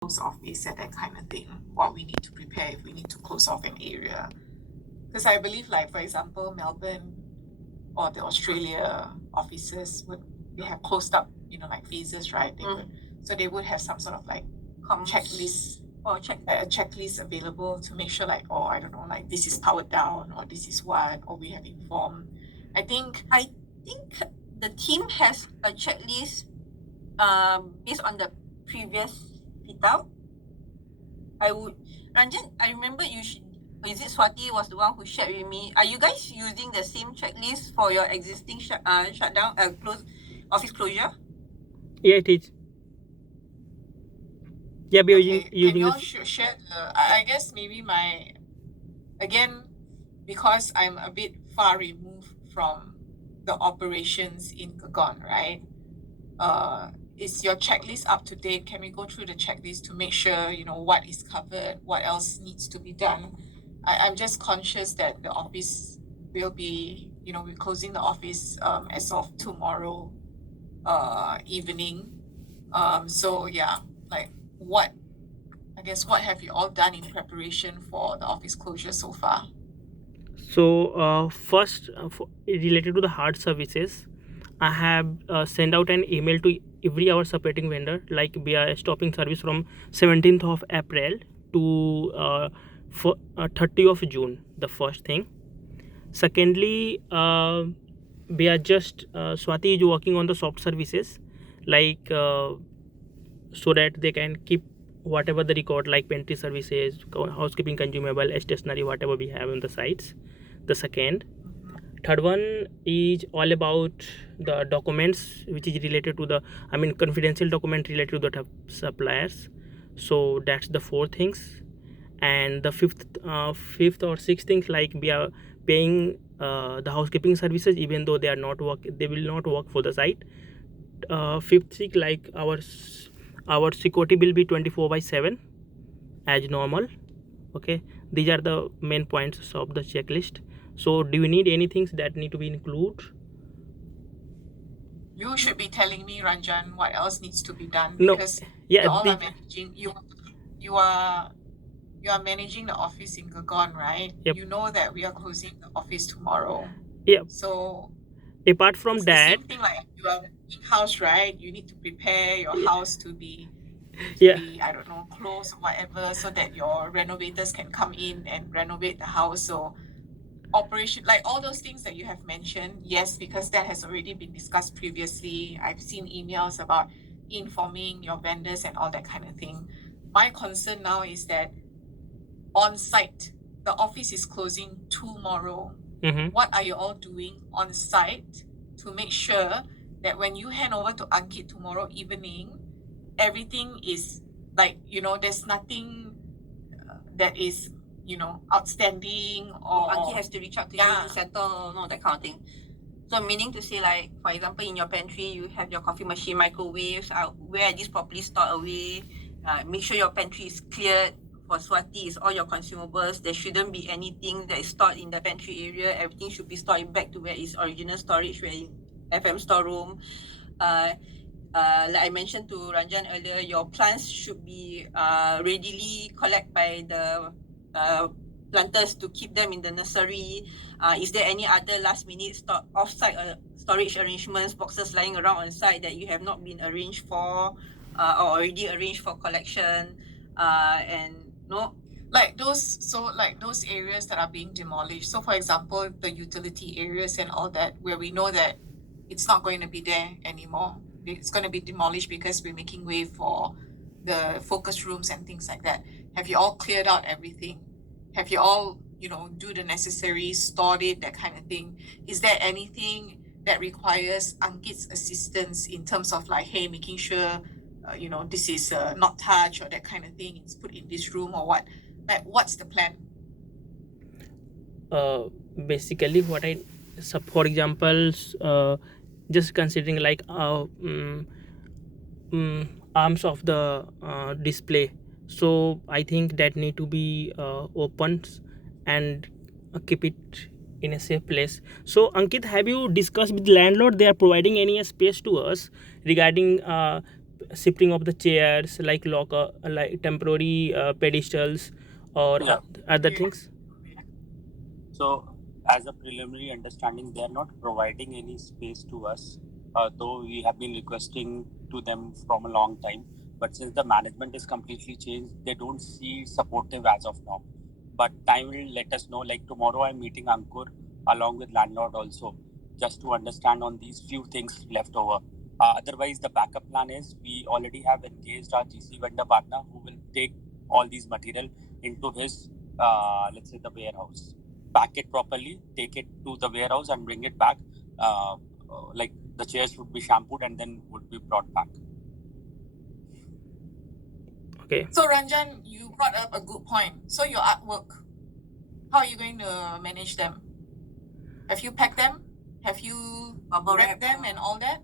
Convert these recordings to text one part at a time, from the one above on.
close office and that kind of thing, what we need to prepare if we need to close off an area. Because I believe, like, for example, Melbourne or the Australia offices they have closed up, like phases, right? They would have some sort of like checklist or a checklist available to make sure, like, oh, I don't know, like this is powered down or this is what, or we have informed. I think the team has a checklist based on the previous fit out. Ranjan, I remember is it Swati was the one who shared with me? Are you guys using the same checklist for your existing shutdown, office closure? Yeah, it is. Yeah, we are using can you all share I guess maybe again, because I'm a bit far removed from the operations in Gurgaon, right? Is your checklist up to date? Can we go through the checklist to make sure, what is covered, what else needs to be done? I'm just conscious that the office will be, we're closing the office as of tomorrow evening. So yeah, like what have you all done in preparation for the office closure so far? So first, related to the hard services, I have sent out an email to every our separating vendor, like we are stopping service from 17th of April to 30th of June, the first thing. Secondly, we are just Swati is working on the soft services, like so that they can keep whatever the record, like pantry services, housekeeping consumable, stationery, whatever we have on the sites. The second. Third one is all about the documents which is related to the confidential document related to the suppliers. So that's the four things. And the fifth or sixth things, like we are paying the housekeeping services even though they will not work for the site. Fifth thing, like our security will be 24/7 as normal. Okay, these are the main points of the checklist. So do you need anything that need to be included? You should be telling me, Ranjan, what else needs to be done, No, because yeah, you all are managing. You are managing the office in Gurgaon, right? Yep. You know that we are closing the office tomorrow. Yeah. So apart from it's that, the same thing like you are in-house, right? You need to prepare your house to be I don't know, closed or whatever, so that your renovators can come in and renovate the house. So operation, like all those things that you have mentioned, yes, because that has already been discussed previously. I've seen emails about informing your vendors and all that kind of thing. My concern now is that on site, the office is closing tomorrow. What are you all doing on site to make sure that when you hand over to Ankit tomorrow evening, everything is like, there's nothing that is, outstanding, or Ankit has to reach out to you to settle, that kind of thing. So meaning to say, like, for example, in your pantry, you have your coffee machine, microwaves, where these properly stored away. Make sure your pantry is cleared. For Swati, it's all your consumables. There shouldn't be anything that is stored in the pantry area. Everything should be stored back to where its original storage, where in FM storeroom. Like I mentioned to Ranjan earlier, your plants should be readily collected by the planters to keep them in the nursery. Is there any other last minute off-site storage arrangements, boxes lying around on site that you have not been arranged for or already arranged for collection? And no, like those areas that are being demolished. So for example, the utility areas and all that, where we know that it's not going to be there anymore. It's going to be demolished because we're making way for the focus rooms and things like that. Have you all cleared out everything? Have you all, do the necessary, stored it, that kind of thing? Is there anything that requires Ankit's assistance in terms of like, hey, making sure, this is not touched or that kind of thing? It's put in this room or what? Like, what's the plan? Basically, for example, just considering like arms of the display. So I think that need to be opened and keep it in a safe place. So Ankit, have you discussed with the landlord? They are providing any space to us regarding shifting of the chairs, like locker, like temporary pedestals, or Yeah. other Yeah. things? So, as a preliminary understanding, they are not providing any space to us, though we have been requesting to them from a long time. But since the management is completely changed, they don't see supportive as of now. But time will let us know. Like tomorrow, I'm meeting Ankur along with landlord also, just to understand on these few things left over. Otherwise, the backup plan is we already have engaged our GC vendor partner who will take all these material into his, let's say, the warehouse, pack it properly, take it to the warehouse and bring it back. Like the chairs would be shampooed and then would be brought back. Okay. So Ranjan, you brought up a good point. So your artwork, how are you going to manage them? Have you packed them? Have you Bubble wrapped wrap. them and all that?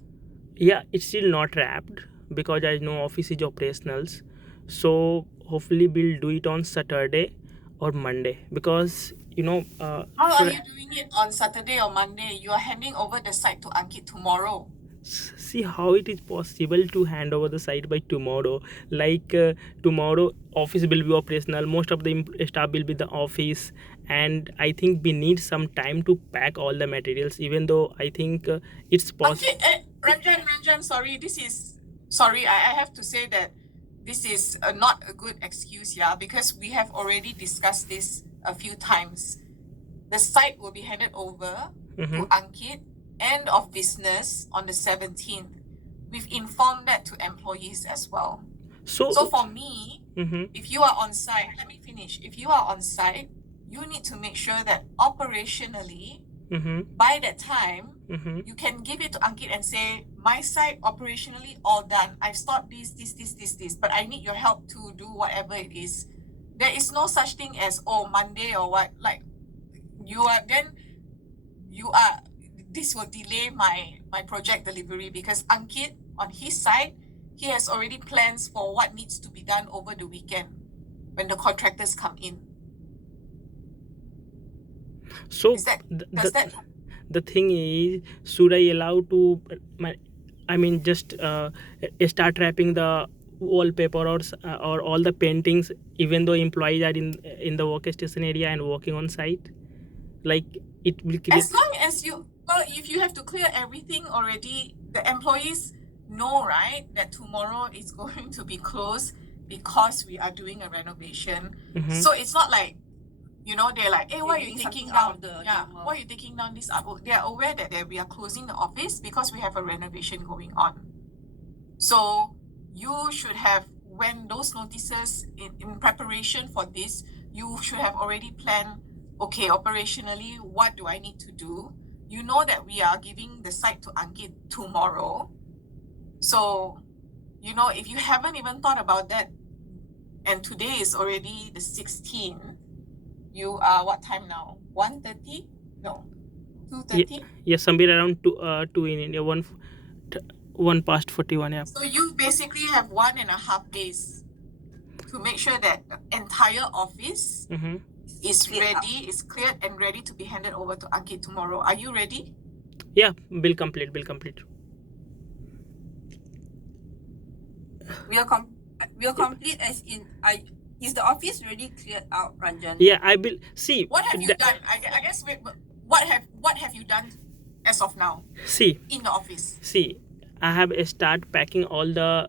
Yeah, it's still not wrapped because I know office is operationals. So hopefully we'll do it on Saturday or Monday, because How are you doing it on Saturday or Monday? You are handing over the site to Ankit tomorrow. see how it is possible to hand over the site by tomorrow. Like tomorrow office will be operational, most of the staff will be the office, and I think we need some time to pack all the materials, even though I think it's possible. Ankit, Ranjan, sorry, I have to say that this is not a good excuse, yeah, because we have already discussed this a few times. The site will be handed over to Ankit end of business on the 17th. We've informed that to employees as well. So for me, if you are on site, let me finish. If you are on site, you need to make sure that operationally, by that time, you can give it to Ankit and say, my site operationally all done. I've stopped this, but I need your help to do whatever it is. There is no such thing as, oh, Monday or what. Like, this will delay my project delivery, because Ankit, on his side, he has already plans for what needs to be done over the weekend when the contractors come in. So the thing is, should I allow to just start wrapping the wallpaper or all the paintings, even though employees are in the workstation area and working on site? Like, it will create, as long as if you have to clear everything already, the employees know, right, that tomorrow is going to be closed because we are doing a renovation. So it's not like, they're like, hey, why are you taking down why are you taking down this artwork? They are aware that we are closing the office because we have a renovation going on. So you should have, when those notices in preparation for this, you should have already planned, okay, operationally, what do I need to do? You know that we are giving the site to Ankit tomorrow. So, if you haven't even thought about that, and today is already the 16th, you are what time now? 1:30? No, 2:30? Yeah, somewhere around 2 in India, 1 past 41, yeah. So you basically have 1.5 days to make sure that the entire office is ready, is cleared and ready to be handed over to Ankit tomorrow. Are you ready? Yeah, bill complete. We'll complete as in, is the office already cleared out, Ranjan? Yeah, I will see. What have you done? I guess what have you done as of now? See, in the office. See, I have start packing all the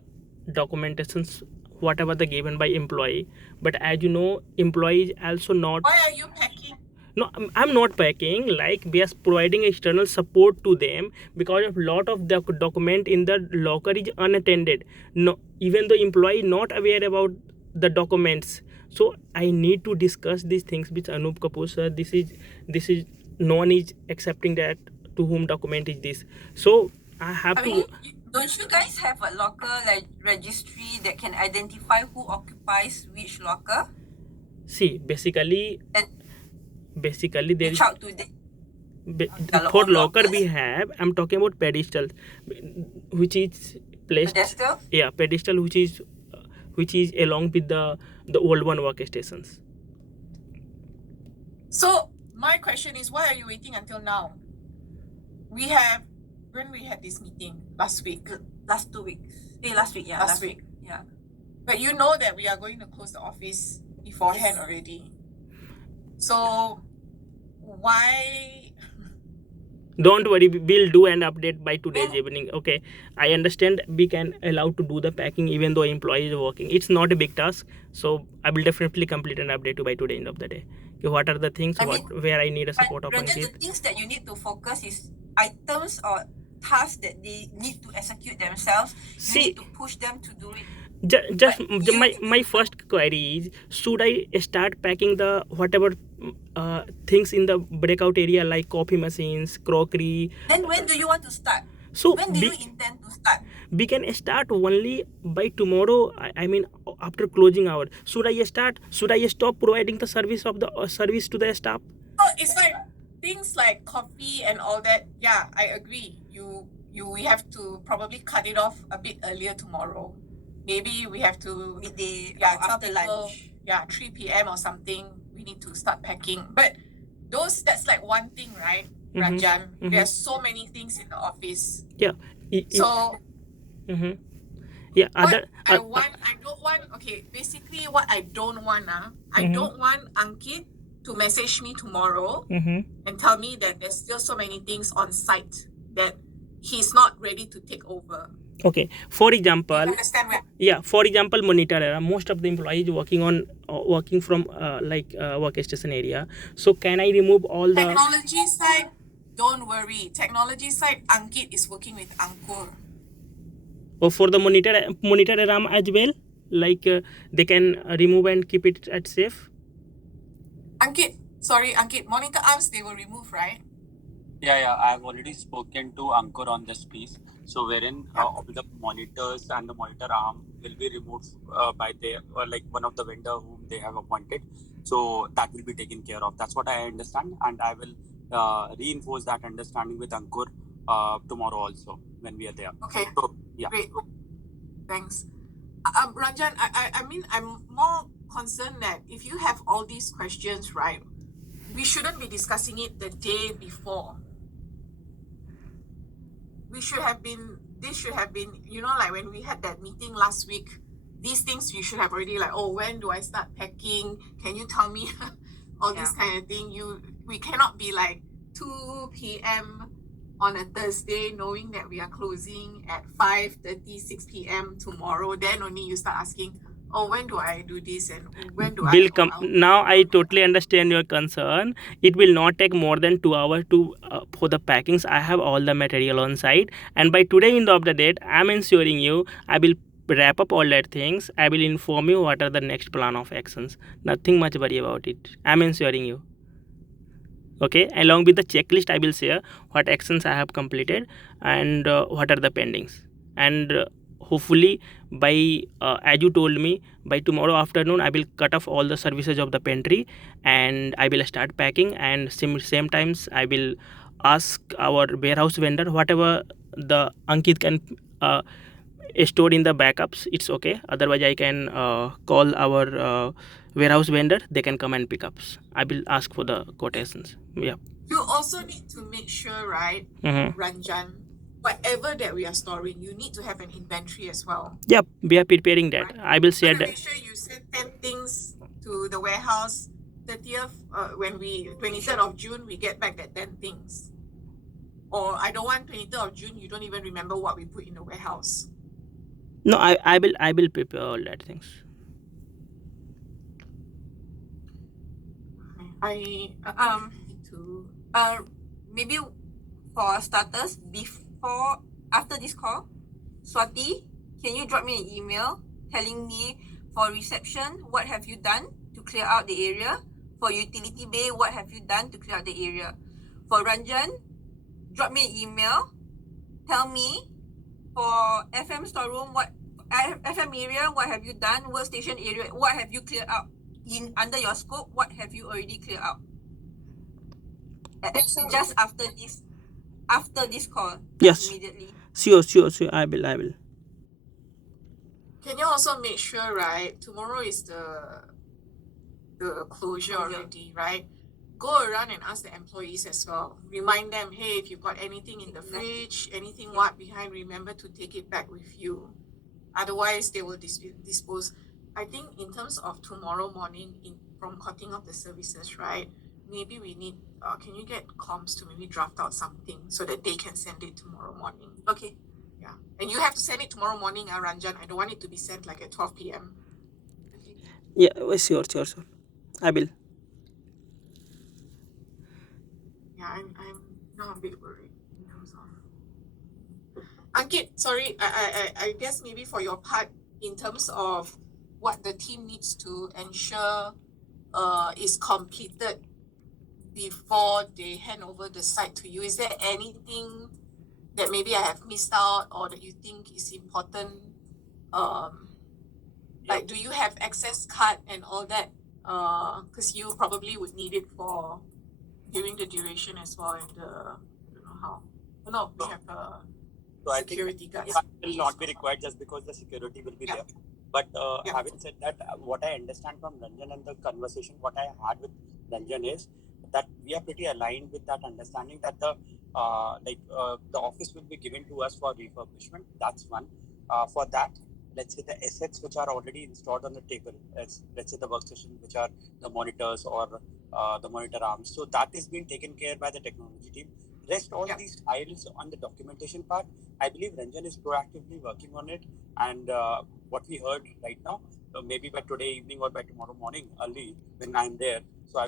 documentations, whatever the given by employee. But as you know, employees also not. Why are you packing? No, I'm not packing. Like, we are providing external support to them because of lot of the document in the locker is unattended. No, even the employee not aware about the documents. So I need to discuss these things with Anup Kapoor sir. This is no one is accepting that to whom document is this. So I have to. Don't you guys have a locker like registry that can identify who occupies which locker? See, basically there is out to them. for locker we have. I'm talking about pedestal, which is placed. Pedestal? Yeah, pedestal, which is along with the old one workstations. So my question is, why are you waiting until now? When we had this meeting last week. Last 2 weeks. Last week, yeah. Last week. Yeah. But you know that we are going to close the office beforehand Yes. already. So why? Don't worry, we'll do an update by today's evening. Okay, I understand we can allow to do the packing even though employee is working. It's not a big task, so I will definitely complete an update by today end of the day. Okay, what are the things where I need a support of Ranjan, Ankit? the things that you need to focus is items or tasks that they need to execute themselves. You need to push them to do it. Just my first query is, should I start packing the whatever things in the breakout area like coffee machines, crockery? Then when do you want to start? So when do you intend to start? We can start only by tomorrow. I mean after closing hour. Should I stop providing the service of the service to the staff? Oh, it's like things like coffee and all that. Yeah, I agree. We have to probably cut it off a bit earlier tomorrow. Maybe we have to midday, after lunch. Yeah, 3 p.m. or something. We need to start packing. But that's like one thing, right, Ranjan? There's so many things in the office. Yeah. So. Yeah. Basically what I don't want, I don't want Ankit to message me tomorrow and tell me that there's still so many things on site that he's not ready to take over. Okay, for example, understand for example, monitor most of the employees working from workstation area. So can I remove all the technology side? Don't worry, technology side, Ankit is working with Ankur. Or for the monitor RAM as well, they can remove and keep it at safe. Ankit, monitor arms they will remove, right? Yeah, I've already spoken to Ankur on this piece. So wherein all the monitors and the monitor arm will be removed by one of the vendor whom they have appointed. So that will be taken care of. That's what I understand, and I will reinforce that understanding with Ankur tomorrow also when we are there. Okay. So, yeah. Great. Thanks. Ranjan, I mean, I'm more concerned that if you have all these questions, right, we shouldn't be discussing it the day before. This should have been, like when we had that meeting last week, these things we should have already when do I start packing? Can you tell me all this kind of thing? We cannot be like 2 p.m. on a Thursday knowing that we are closing at 5:30, 6 p.m. tomorrow. Then only you start asking, when do I do this and when do I go out? Now I totally understand your concern. It will not take more than 2 hours for the packings. I have all the material on site, and by today end of the date, I'm ensuring you I will wrap up all that things. I will inform you what are the next plan of actions. Nothing much worry about it. I'm ensuring you. Okay, along with the checklist, I will share what actions I have completed and what are the pendings, and hopefully by as you told me, by tomorrow afternoon I will cut off all the services of the pantry and I will start packing, and same times I will ask our warehouse vendor whatever the Ankit can store in the backups, it's okay. Otherwise I can call our warehouse vendor, they can come and pick up. I will ask for the quotations. Yeah, you also need to make sure, right, Ranjan, whatever that we are storing, you need to have an inventory as well. Yep, we are preparing that. Right? I will share that. Make sure you send 10 things to the warehouse. 30th, 23rd of June, we get back that 10 things. Or I don't want 23rd of June, you don't even remember what we put in the warehouse. No, I will prepare all that things. Maybe for starters, after this call, Swati, can you drop me an email telling me for reception, what have you done to clear out the area? For utility bay, what have you done to clear out the area? For Ranjan, drop me an email. Tell me for FM storeroom, FM area, what have you done? Workstation area, what have you cleared out? Under your scope, what have you already cleared out? Just after this call. Yes. Immediately. Sure. I will. Can you also make sure, right? Tomorrow is the closure already, right? Go around and ask the employees as well. Remind them, hey, if you've got anything in the fridge, anything behind, remember to take it back with you. Otherwise, they will dispose. I think in terms of tomorrow morning, from cutting off the services, right? Maybe we need. Can you get comms to maybe draft out something so that they can send it tomorrow morning? Okay. Yeah, and you have to send it tomorrow morning, Ranjan. I don't want it to be sent like at 12 p.m. Yeah, sure. I will. Yeah, I'm now a bit worried in terms of. Ankit, sorry, I guess maybe for your part, in terms of what the team needs to ensure is completed before they hand over the site to you, is there anything that maybe I have missed out or that you think is important? Like, do you have access card and all that? Because you probably would need it for during the duration as well, and I don't know how. No, we have So I security think guards. it will not be required just because the security will be there. But having said that, what I understand from Ranjan and the conversation what I had with Ranjan is that we are pretty aligned with that understanding that the office will be given to us for refurbishment. That's one. For that, let's say the assets which are already installed on the table, as let's say the workstation, which are the monitors or the monitor arms. So that is being taken care by the technology team. Rest all these files on the documentation part, I believe Ranjan is proactively working on it. And what we heard right now, maybe by today evening or by tomorrow morning early when I'm there, so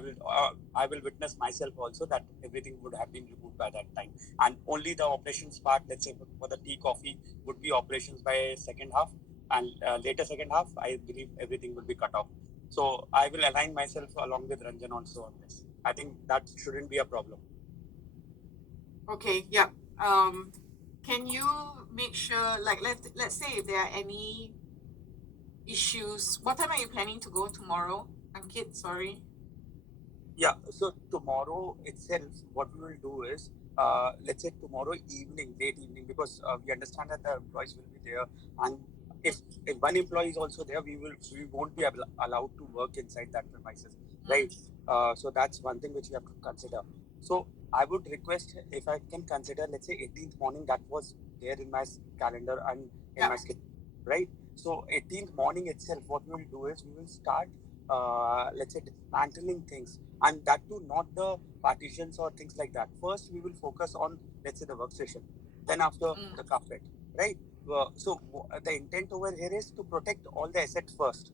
I will witness myself also that everything would have been removed by that time. And only the operations part, let's say for the tea, coffee, would be operations by second half. And later second half, I believe everything will be cut off. So I will align myself along with Ranjan also on this. I think that shouldn't be a problem. Okay, yeah. Can you make sure, like, let's say if there are any issues, what time are you planning to go tomorrow? Ankit, sorry. Yeah, so tomorrow itself, what we will do is, let's say tomorrow evening, late evening, because we understand that the employees will be there, and if one employee is also there, we won't be allowed to work inside that premises, right? So that's one thing which we have to consider. So I would request if I can consider, let's say 18th morning, that was there in my calendar and in my schedule, right? So 18th morning itself, what we will do is we will start, let's say, dismantling things, and that too not the partitions or things like that. First, we will focus on, let's say, the workstation, then after the carpet, right? So the intent over here is to protect all the assets first.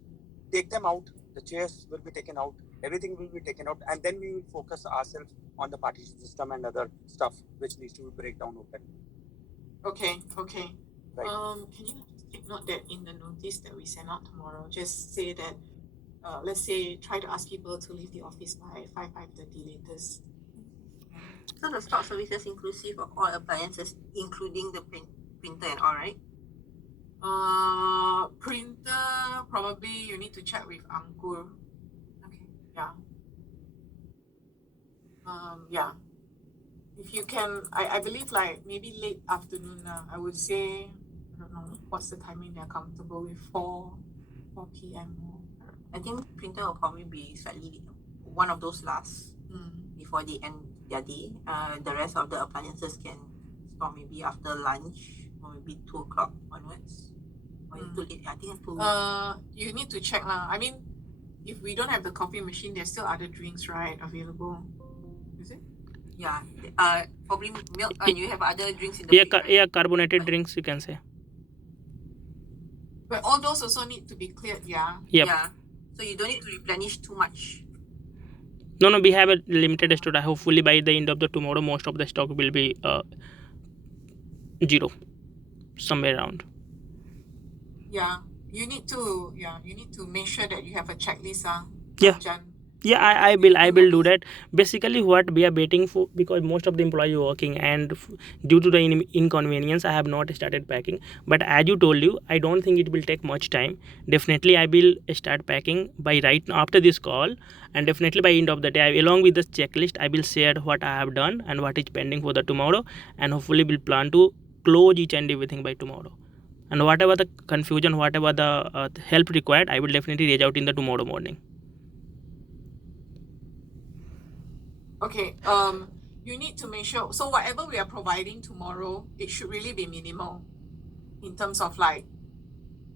Take them out, the chairs will be taken out, everything will be taken out, and then we will focus ourselves on the partition system and other stuff which needs to be break down open. Okay. Right. Can you take note that in the notice that we send out tomorrow, just say that let's say try to ask people to leave the office by 5:30 latest. So the stock services inclusive of all appliances, including the printer and all, right? Printer, probably you need to check with Ankur. Okay. Yeah. Yeah. If you can, I believe like maybe late afternoon. I would say, I don't know what's the timing they're comfortable with, 4 p.m. I think printer will probably be slightly one of those last before they end their day. The rest of the appliances can store maybe after lunch or maybe 2 o'clock onwards. Or too late. I think it's too. You need to check lah. I mean, if we don't have the coffee machine, there's still other drinks, right, available. Is it? Yeah. Probably milk. You have other drinks in the fridge, right? Yeah, carbonated drinks you can say. But all those also need to be cleared, yeah. Yep. Yeah. So you don't need to replenish too much. No, we have a limited stock. Hopefully by the end of the tomorrow, most of the stock will be zero, somewhere around. Yeah, you need to make sure that you have a checklist. Yeah. Jan. Yeah, I will do that. Basically what we are waiting for, because most of the employees are working, and due to the inconvenience I have not started packing. But as you told you, I don't think it will take much time. Definitely I will start packing by right now after this call, and definitely by end of the day, along with the checklist, I will share what I have done and what is pending for the tomorrow, and hopefully we'll plan to close each and everything by tomorrow. And whatever the confusion, whatever the help required, I will definitely reach out in the tomorrow morning. Okay, you need to make sure, so whatever we are providing tomorrow, it should really be minimal in terms of like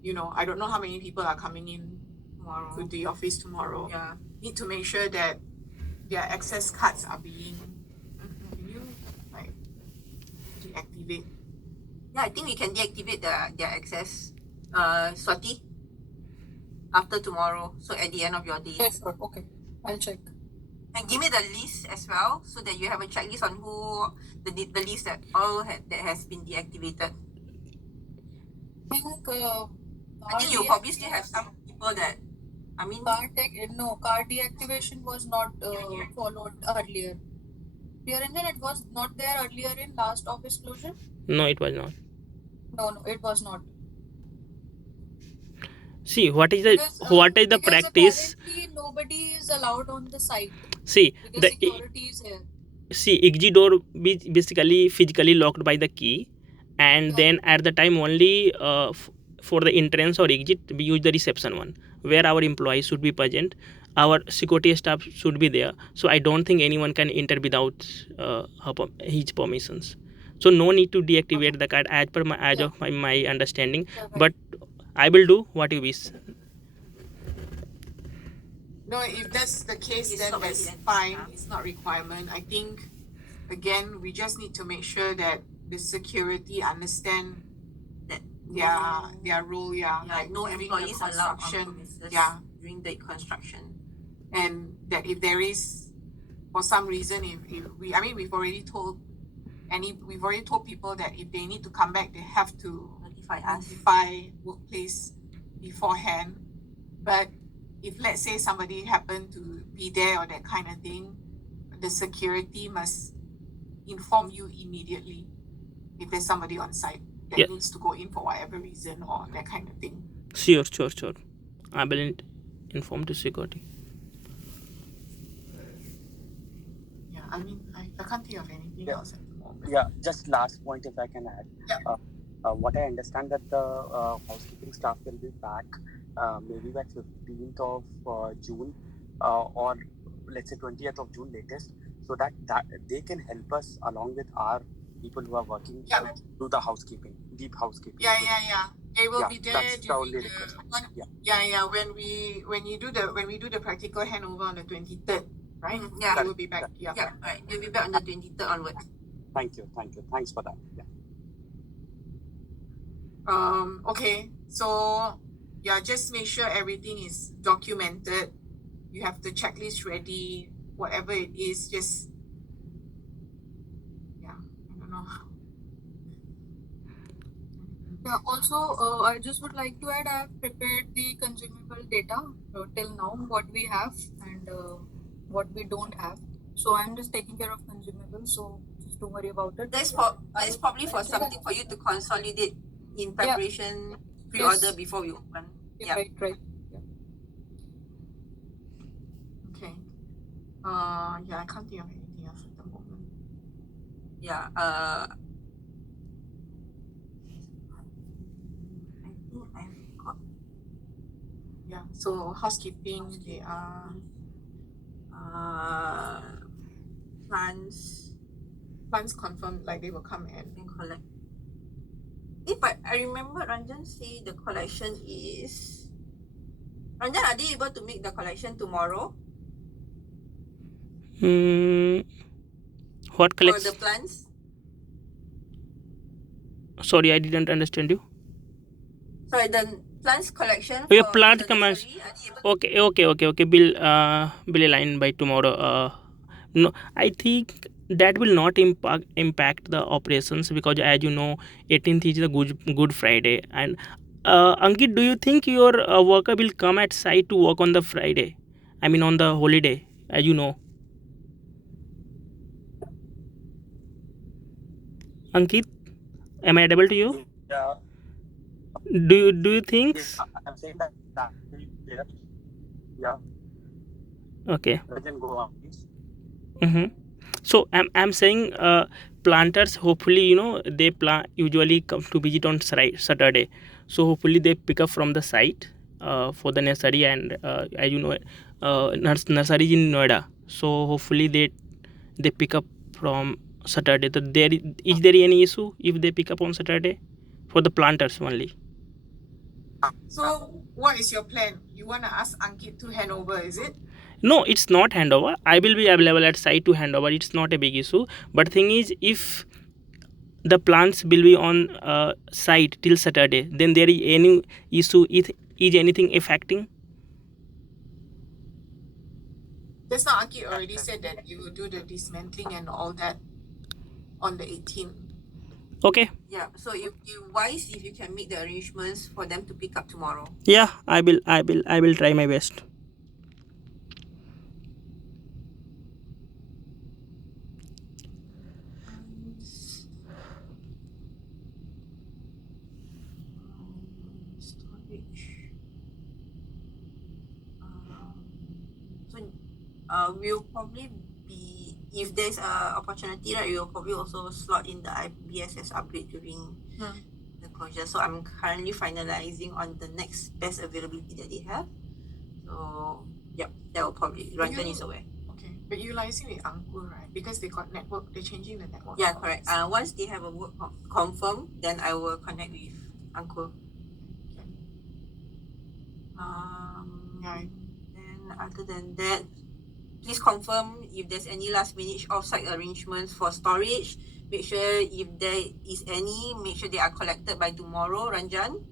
I don't know how many people are coming in Tomorrow. to the office tomorrow. Yeah. Need to make sure that their access cards are being, can you like deactivate? Yeah, I think we can deactivate their access, Swati, after tomorrow. So at the end of your day. Yes, sir. Okay, I'll check. And give me the list as well, so that you have a checklist on who the list that that has been deactivated. I think I think you probably still have some people that, I mean, card deactivation was not followed earlier. Dear it was not there earlier in last office closure? No, it was not. No, it was not. See, what is the practice? Currently, nobody is allowed on the site. See, because security is here. See, exit door be basically physically locked by the key, and then at the time only for the entrance or exit we use the reception one, where our employees should be present, our security staff should be there. So I don't think anyone can enter without his permissions. So no need to deactivate the card as per my understanding. But I will do what you wish. No, if that's the case, then that's fine. It's not requirement. I think, again, we just need to make sure that the security understand that their role. Yeah, like no during the employees allowed on construction. premises during the construction. And that if there is, for some reason, we've already told people that if they need to come back, they have to notify workplace beforehand. But if let's say somebody happened to be there or that kind of thing, the security must inform you immediately if there's somebody on site that needs to go in for whatever reason or that kind of thing. Sure. I will inform the security. Yeah, I mean, I can't think of anything else at the moment. Yeah, just last point if I can add. Yeah. What I understand that the housekeeping staff will be back maybe by 15th of June or let's say 20th of June latest, so that they can help us along with our people who are working do the housekeeping, deep housekeeping. Yeah. They will be there. That's the only request. When we do the practical handover on the 23rd, right? Yeah. They will be back. Yeah. Right. You'll be back on the 23rd onwards. Thank you. Thanks for that. Yeah. Okay. So just make sure everything is documented. You have the checklist ready. Whatever it is, just I don't know. Yeah, also, I just would like to add, I have prepared the consumable data till now, what we have and what we don't have. So I'm just taking care of consumables, so just don't worry about it. That's probably for something for you to consolidate in preparation, pre-order before we open. Yeah. Right. Yeah. Okay. I can't think of anything else at the moment. Yeah. I think I've got. Yeah. So housekeeping, they are Plants confirmed, like they will come and collect. But I remember Ranjan say the collection is. Ranjan, are they able to make the collection tomorrow? What For collection? the plants? Sorry, I didn't understand you. Sorry, the plants collection. Oh, your plant commerce. Okay. Bill line by tomorrow. No, I think that will not impact the operations, because as you know, 18th is the Good Friday. And Ankit, do you think your worker will come at site to work on the Friday? I mean on the holiday, as you know. Ankit, am I audible to you? Yeah. Do you think? Yes, I'm saying that yeah. Okay. We can go on, please. So I'm saying planters, hopefully they usually come to visit on Saturday, so hopefully they pick up from the site for the nursery, and as you know, nursery is in Noida, so hopefully they pick up from Saturday. So is there any issue if they pick up on Saturday for the planters only? So what is your plan? You want to ask Ankit to hand over, is it? No, it's not handover. I will be available at site to hand over. It's not a big issue. But thing is, if the plants will be on site till Saturday, then there is any issue, is anything affecting? Just now Ankit already said that you will do the dismantling and all that on the 18th. Okay. Yeah, so if you can make the arrangements for them to pick up tomorrow. Yeah, I will try my best. Storage. We'll probably be, if there's a opportunity, right, we'll probably also slot in the IBSS upgrade during the closure. So I'm currently finalizing on the next best availability that they have. So yep, that will probably Ranjan is aware. Okay, but you're liaising with Angkor, right? Because they got network, they're changing the network. Yeah, correct. Once they have a work confirmed, then I will connect with Angkor. Yeah. And other than that, please confirm if there's any last minute off-site arrangements for storage. Make sure if there is any, make sure they are collected by tomorrow, Ranjan.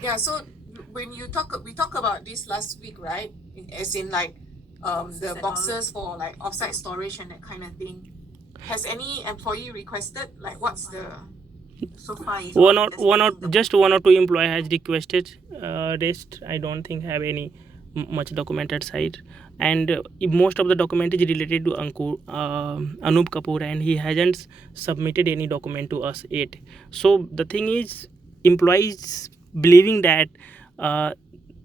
Yeah, so when we talk about this last week, right? As in like the boxes for like offsite storage and that kind of thing. Has any employee requested? Like what's the so far is one or two employee has requested rest. I don't think have any much documented side, and most of the document is related to Anup Kapoor, and he hasn't submitted any document to us yet. So the thing is, employees believing that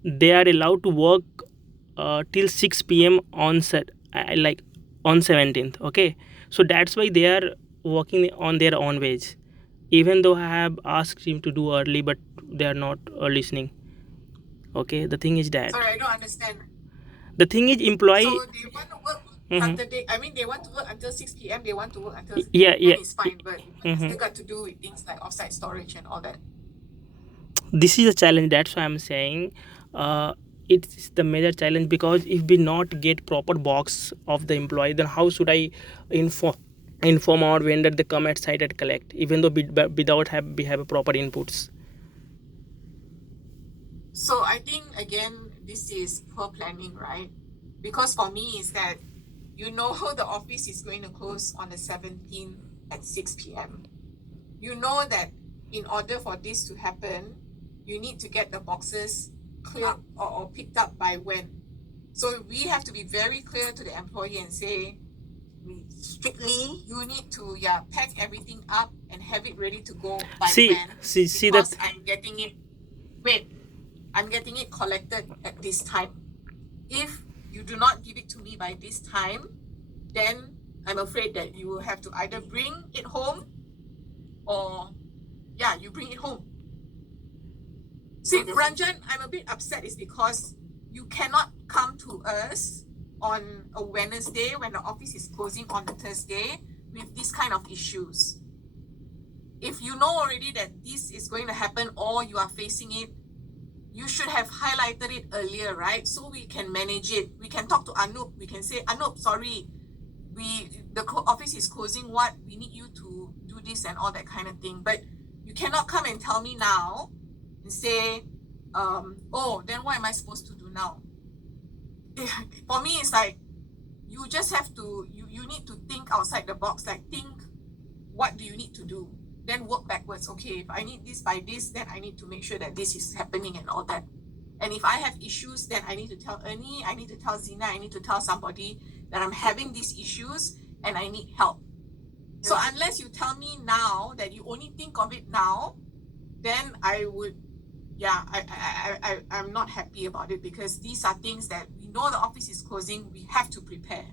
they are allowed to work till 6 p.m. on set, like on 17th. Okay, so that's why they are working on their own wage, even though I have asked him to do early, but they are not listening. Okay, the thing is that. Sorry, I don't understand. The thing is, employee. So they want to work Saturday. I mean, they want to work until 6 p.m. They want to work until Yeah. It's fine, but it's still got to do with things like offsite storage and all that. This is a challenge. That's why I'm saying it's the major challenge, because if we not get proper box of the employee, then how should I inform our vendor they come at site and collect, even though without we have a proper inputs. So I think again this is poor planning, right? Because for me is that the office is going to close on the 17th at 6 p.m. You know that in order for this to happen, you need to get the boxes cleared or picked up by when. So we have to be very clear to the employee and say, strictly, you need to pack everything up and have it ready to go by when. See because that I'm getting it collected at this time. If you do not give it to me by this time, then I'm afraid that you will have to either bring it home or you bring it home. See, Ranjan, I'm a bit upset is because you cannot come to us on a Wednesday when the office is closing on a Thursday with this kind of issues. If you know already that this is going to happen or you are facing it, you should have highlighted it earlier, right? So we can manage it. We can talk to Anup. We can say, Anup, sorry, the office is closing. We need you to do this and all that kind of thing. But you cannot come and tell me now and say, then what am I supposed to do now? For me, it's like you just have to, you need to think outside the box. Like think, what do you need to do? Then work backwards. Okay, if I need this by this, then I need to make sure that this is happening and all that. And if I have issues, then I need to tell Ernie, I need to tell Zina, I need to tell somebody that I'm having these issues and I need help. So unless you tell me now that you only think of it now, then I would, I'm not happy about it, because these are things that we know the office is closing, we have to prepare.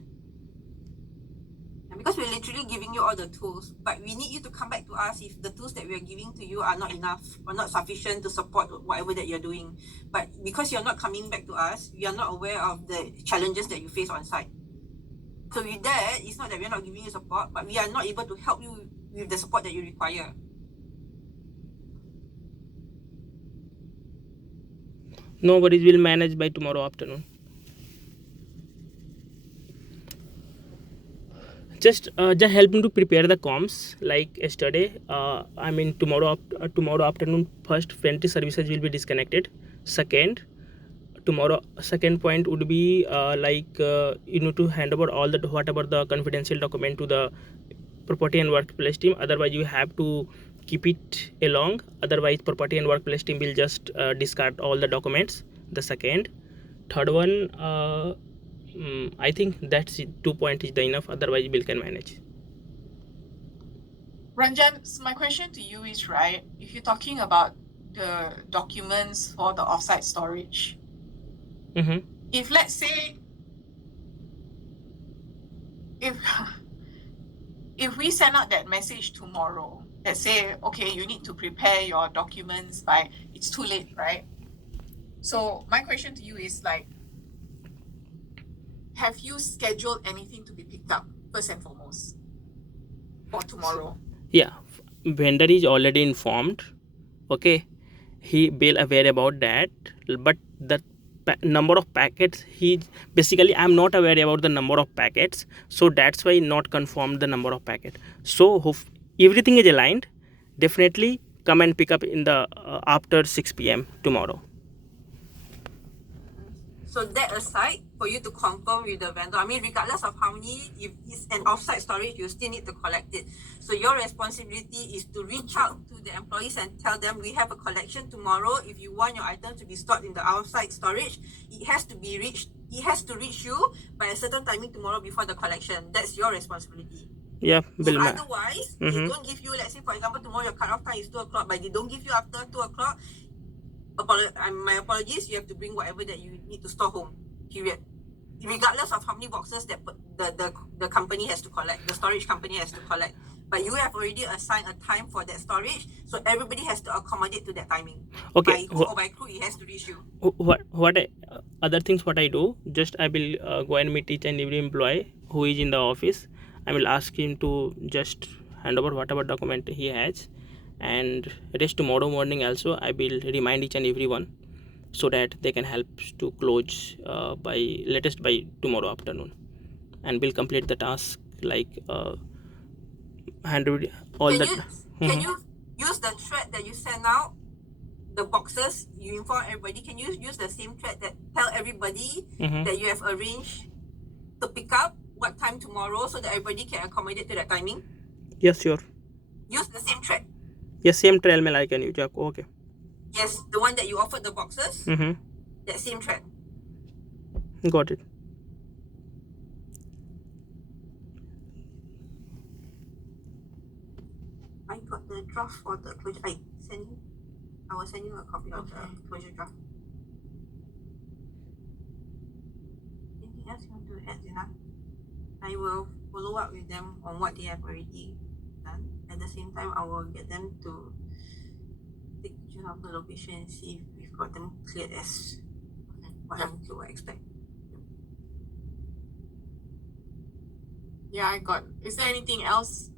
Because we're literally giving you all the tools, but we need you to come back to us if the tools that we are giving to you are not enough or not sufficient to support whatever that you're doing. But because you're not coming back to us, we are not aware of the challenges that you face on site. So with that, it's not that we're not giving you support, but we are not able to help you with the support that you require. No worries, we'll manage by tomorrow afternoon. Just help me to prepare the comms like yesterday. I mean tomorrow afternoon. First, friendly services will be disconnected. Second, tomorrow second point would be you need to hand over all the whatever the confidential document to the property and workplace team. Otherwise, you have to keep it along. Otherwise, property and workplace team will just discard all the documents. The second, third one. I think that's it. 2 point is the enough. Otherwise, Bill can manage. Ranjan, so my question to you is, right, if you're talking about the documents for the offsite storage, if let's say, if we send out that message tomorrow that say, okay, you need to prepare your documents by, it's too late, right? So my question to you is like, have you scheduled anything to be picked up first and foremost for tomorrow? Yeah, vendor is already informed. Okay, he Bill aware about that, but the number of packets, he basically I'm not aware about the number of packets, so that's why not confirmed the number of packet. So everything is aligned. Definitely come and pick up in the after 6 p.m. tomorrow. So that aside, for you to confirm with the vendor, I mean, regardless of how many, if it's an offsite storage, you still need to collect it. So your responsibility is to reach out to the employees and tell them we have a collection tomorrow. If you want your item to be stored in the offsite storage, it has to reach you by a certain timing tomorrow before the collection. That's your responsibility. Yeah, Bill. If otherwise, they don't give you, let's say, for example, tomorrow your cutoff time is 2 o'clock, but they don't give you after 2 o'clock, my apologies, you have to bring whatever that you need to store home, period. Regardless of how many boxes that the company has to collect, the storage company has to collect. But you have already assigned a time for that storage, so everybody has to accommodate to that timing. Okay. By hook or by crook, it has to reach you. Other things what I do, just I will go and meet each and every employee who is in the office. I will ask him to just hand over whatever document he has, and rest tomorrow morning also I will remind each and everyone so that they can help to close by latest by tomorrow afternoon, and will complete the task like hand all Can that. Can you use the thread that you send out? The boxes, you inform everybody. Can you use the same thread that tell everybody that you have arranged to pick up what time tomorrow so that everybody can accommodate to that timing? Yes, sure. Use the same thread. Yes, same trail mail I can use. Okay. Yes, the one that you offered the boxes. That same thread. Got it. I got the draft for the closure. I will send you a copy of the closure draft. Anything else you want to add, Zina? I will follow up with them on what they have already done. At the same time, I will get them to take pictures of the location and see if we've got them cleared as what I expect. Yeah, I got. Is there anything else?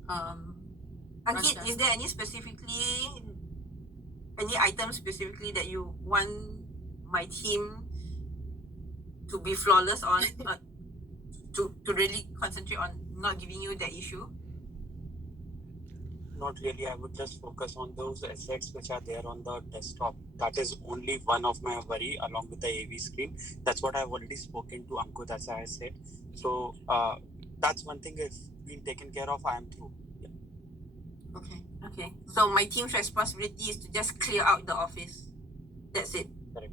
Ankit, is there any items specifically that you want my team to be flawless on, to really concentrate on not giving you that issue? Not really. I would just focus on those assets which are there on the desktop. That is only one of my worry along with the AV screen. That's what I've already spoken to Ankur, as I said. So that's one thing. If been taken care of, I am through. Yeah. Okay. So my team's responsibility is to just clear out the office. That's it. Correct.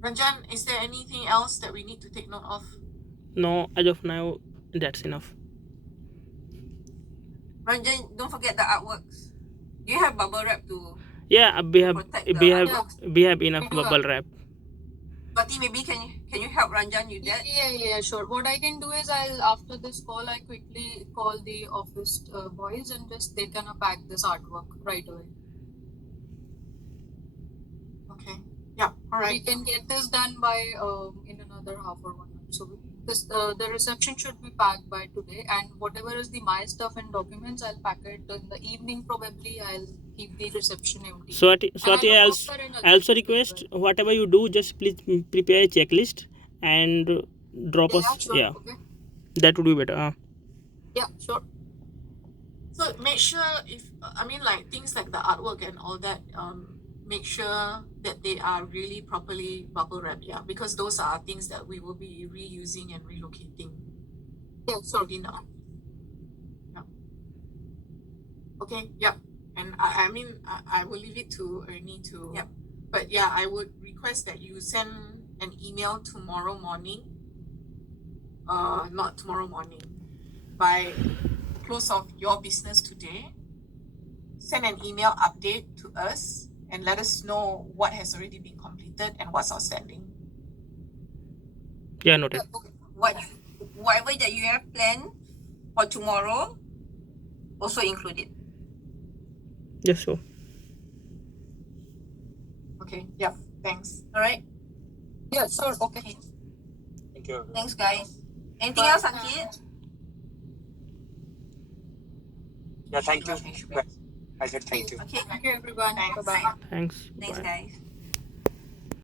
Ranjan, is there anything else that we need to take note of? No, as of now, that's enough. Ranjan, don't forget the artworks. Do you have bubble wrap to? Yeah, we have enough bubble wrap. Bati, maybe can you help Ranjan with that? Yeah, sure. What I can do is after this call, I quickly call the office boys and just they can pack this artwork right away. Okay. Yeah. All right. We can get this done by in another half or 1 hour. So the reception should be packed by today, and whatever is my stuff and documents, I'll pack it in the evening. Probably I'll keep the reception empty. Swati, And I'll I look also, after and I also adjust it as request well. whatever you do, just please prepare a checklist and drop Yeah, us. sure. Yeah, Okay. that would be better. Yeah, sure. So make sure if I mean like things like the artwork and all that, make sure that they are really properly bubble wrapped, yeah, because those are things that we will be reusing and relocating Yeah, sure. within our. Yeah. Okay, yeah. And I mean I will leave it to Ernie to. Yep. But yeah, I would request that you send an email tomorrow morning. Not tomorrow morning. By close of your business today, send an email update to us and let us know what has already been completed and what's outstanding. Yeah, noted. Yeah, okay. Whatever that you have planned for tomorrow, also include it. Yes, sure. Okay, yeah, thanks. All right. Yeah, sure. Okay. Thank you. Thanks, guys. Anything Bye. else, Ankit? Yeah, thank you. Okay. I said thank you. Okay. Thank you, everyone. Thanks. Bye-bye. Thanks. Thanks, Bye. guys.